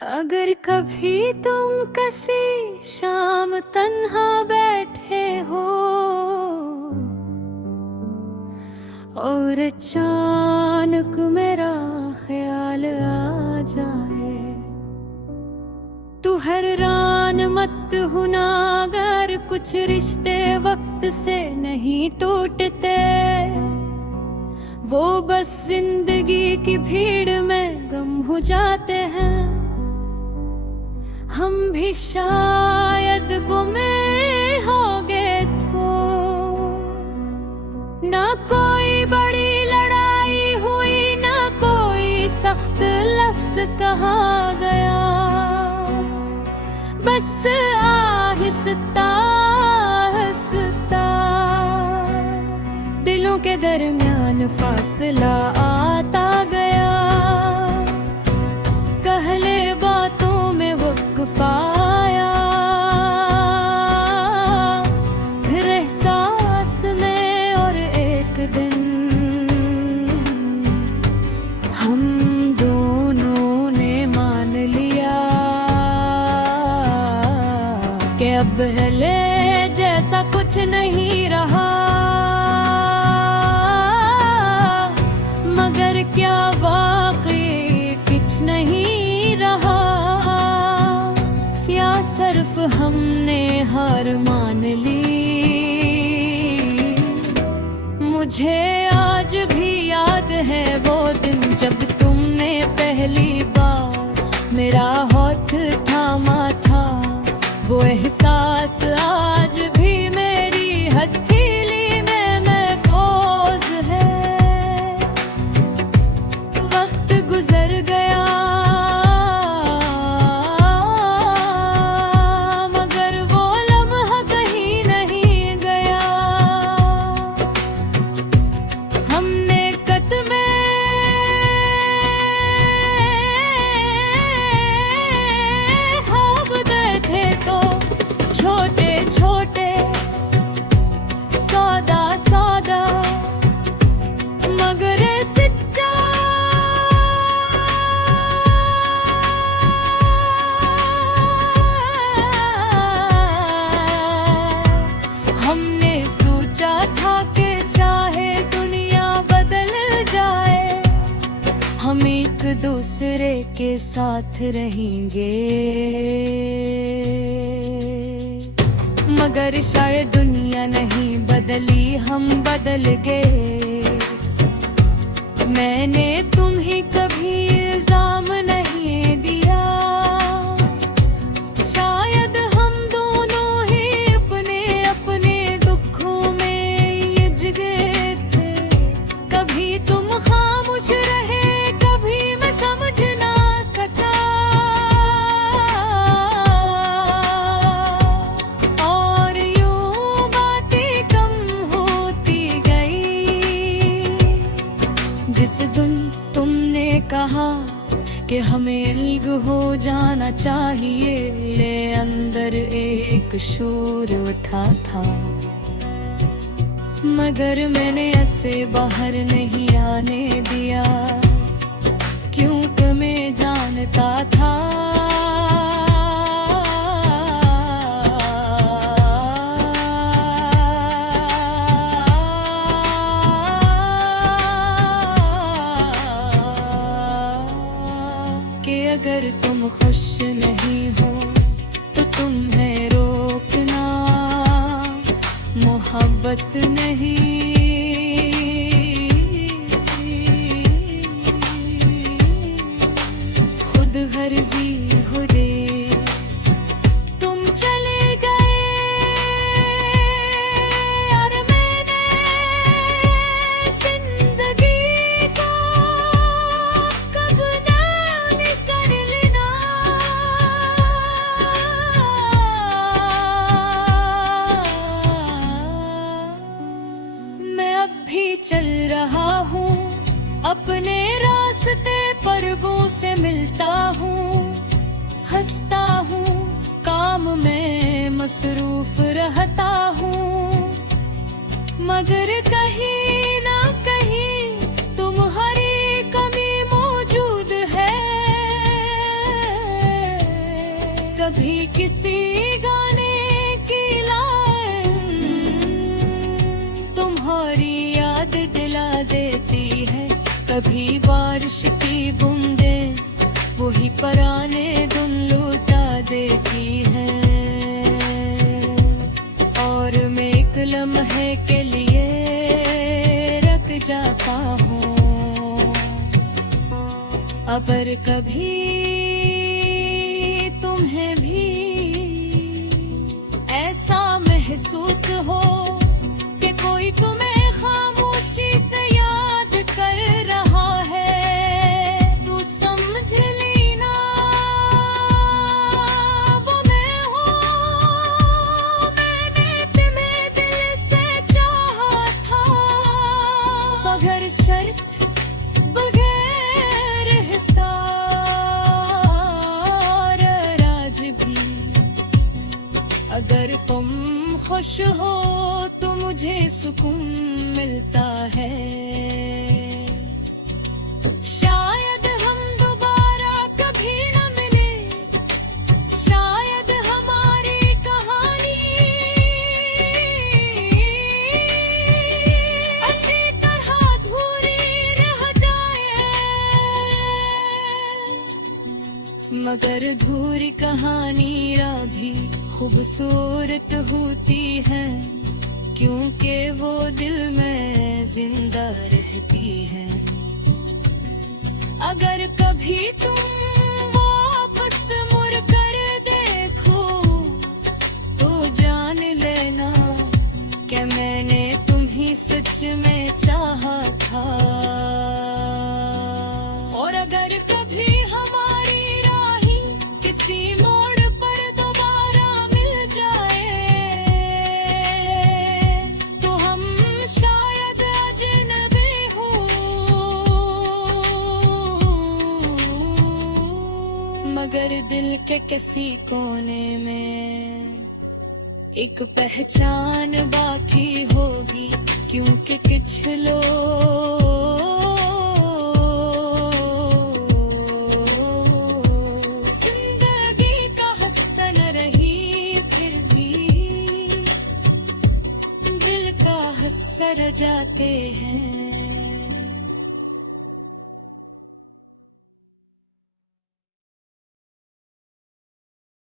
अगर कभी तुम किसी शाम तन्हा बैठे हो और अचानक मेरा ख्याल आ जाए, तू हैरान मत होना अगर कुछ रिश्ते वक्त से नहीं टूटते। वो बस जिंदगी की भीड़ में गम हो जाते हैं। हम भी शायद गुमे हो गए तो ना कोई बड़ी लड़ाई हुई, ना कोई सख्त लफ्ज कहा गया। बस आहिस्ता आहिस्ता दिलों के दरमियान फासला आता गया। कहले बातों में वक़्फ़ आया, फिर एहसास में, और एक दिन हम दोनों ने मान लिया कि अब पहले जैसा कुछ नहीं रहा। मगर क्या वाकई कुछ नहीं रहा, या सिर्फ हमने हार मान ली। मुझे आज भी याद है वो दिन जब तुमने पहली बार मेरा हाथ थामा था। वो एहसास आज भी मेरी हथेली में महफूज है। वक्त गुजर गया मगर वो लम्हा कहीं नहीं गया। हमने कदमे ख्वाब देखे तो छोटे छोटे, सौदा सौदा, मगर सच्चा हमने सोचा था कि चाहे दुनिया बदल जाए, हम एक दूसरे के साथ रहेंगे। मगर शायद दुनिया नहीं बदली, हम बदल गए। मैंने तुम्हें कभी इल्जाम नहीं दिया, शायद हम दोनों ही अपने अपने दुखों में उलझ गए थे। कभी तुम खामोश रहे, कभी मैं समझ ना सका, और यूं बातें कम होती गई। जिस दिन तुमने कहा कि हमें अलग हो जाना चाहिए, ले अंदर एक शोर उठा था। मगर मैंने ऐसे बाहर नहीं आने दिया, क्योंकि मैं जानता था कि अगर तुम खुश नहीं हो तो तुम्हें रोकना मोहब्बत नहीं। खुद गर्जी हो रे, तुम चले गए और मैंने जिंदगी को कब नाल कर लेना। मैं अब भी चल रहा हूँ अपने रास्ते, पर्वों से मिलता हूँ, हंसता हूँ, काम में मसरूफ रहता हूँ। मगर कहीं ना कहीं तुम्हारी कमी मौजूद है। कभी किसी गाने की लाइन तुम्हारी याद दिला देती है, कभी बारिश की बूंदें वही पुराने दिन लौटा देती है। और मैं एक लम्हे के लिए रख जाता हूँ, अगर कभी तुम्हें भी ऐसा महसूस हो कि कोई तुम्हें खामोशी से याद कर रहा है, तो समझ लेना वो मैं हूँ। मैंने तुम्हें दिल से चाहा था, बगैर शर्त बगैर हिसार। आज भी अगर तुम खुश हो तो मुझे सुकून मिलता है। शायद हम दोबारा कभी न मिले, शायद हमारी कहानी इसी तरह अधूरी रह जाए। मगर अधूरी कहानी भी खूबसूरत होती है, क्योंकि वो दिल में जिंदा रहती है। अगर कभी तुम वापस मुड़ कर देखो तो जान लेना कि मैंने तुम्हीं सच में चाहा था। और अगर कभी हमारी राहें किसी मोड़ पर दोबारा मिल जाए तो हम शायद अजनबी हों, मगर दिल के किसी कोने में एक पहचान बाकी होगी, क्योंकि कुछ लोग जिंदगी का हिस्सा न रही, फिर भी दिल का हिस्सा रह जाते हैं।